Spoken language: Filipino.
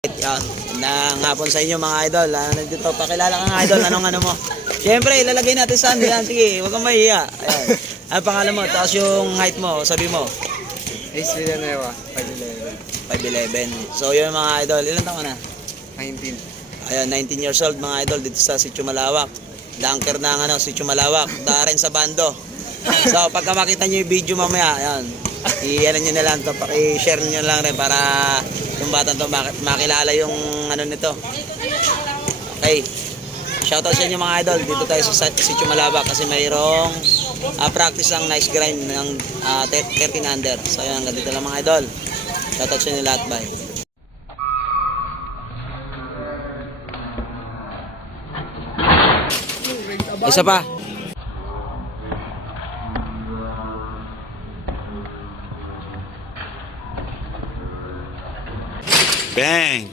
Yan, ng hapon sa inyo mga idol. Nandito, pakilala ka nga idol, anong ano mo. Siyempre, ilalagay natin sa ano yan. Sige, huwag kang mahiya. Ayan. Ano pangalan mo? Tapos yung height mo, sabi mo. Ace Villanueva, 5'11". 5'11". So yun mga idol, ilan taon ka na? 19. Ayan, 19 years old mga idol dito sa Sitio Malawak. Dunker ng ano, Sitio Malawak. Rin sa bando. So pagka makita nyo yung video mamaya, ayan. I-ano nyo na lang to, paki-share nyo lang rin para yung batang to makilala yung ano nito. Okay. Shoutout sa inyo mga idol. Dito tayo sa Sitio Malawak kasi mayroong practice ang nice grind ng 13 under. So ayan, hanggang dito lang mga idol. Shoutout sa inyo lahat, bye. Isa pa. Bang!